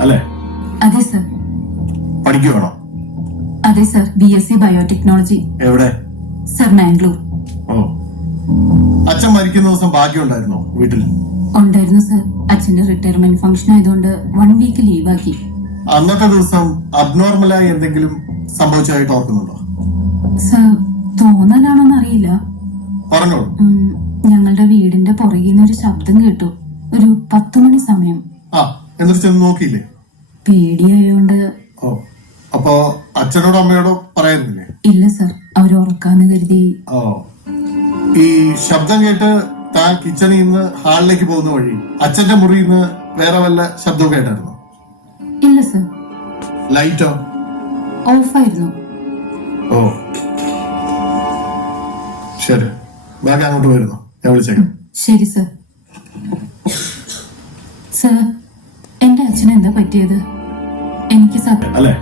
അല്ലേ? അതെ സർ. പഠിക്കുവാണോ? അതെ sir. B S C biotechnology എവിടെ? സർ മാംഗ്ലൂർ. ഓ. അച്ഛൻ മരിക്കുന്ന ദിവസം ബാക്കിയുണ്ടായിരുന്നോ വീട്ടിൽ? ഉണ്ടായിരുന്നു സർ. അച്ഛന്റെ റിട്ടയർമെന്റ് ഫംഗ്ഷൻ ആയതുകൊണ്ട് വൺ വീക്ക് ലീവ് ആക്കി. അന്നത്തെ ദിവസം അബ്നോർമലായി എന്തെങ്കിലും സംഭവിച്ചതായിട്ട് ഓർക്കുന്നുണ്ടോ? സർ തോന്നലാണോന്ന് അറിയില്ല. പറഞ്ഞോളൂ. ഞങ്ങളുടെ വീടിന്റെ പുറകിൽ നിന്ന് ഒരു ശബ്ദം കേട്ടു. ഒരു പത്ത് മണി സമയം. ആ. എന്നിട്ട് നോക്കിയില്ലേ? പേടിയായോണ്ട്. ഓ അപ്പോ അച്ഛനോടോ അമ്മയോടോ പറയുന്നില്ലേ ഇല്ല സർ അവർ ഉറക്കാന്ന് കരുതി. ഓ ഈ ശബ്ദം കേട്ട് താൻ കിച്ചണിൽ നിന്ന് ഹാളിലേക്ക് പോകുന്ന വഴി അച്ഛന്റെ മുറിയിൽ നിന്ന് വേറെ വല്ല ശബ്ദവും കേട്ടായിരുന്നു? ഇല്ല സർ. ലൈറ്റോ ഓഫായിരുന്നു. ഓ. ശരി ബാഗ് അങ്ങോട്ട് വരുന്നു? ഞാൻ വിളിച്ചേക്കാം. ശരി സർ. സർ അച്ഛന് എന്താ പറ്റിയത്? എനിക്ക് സത്യം അല്ലേ?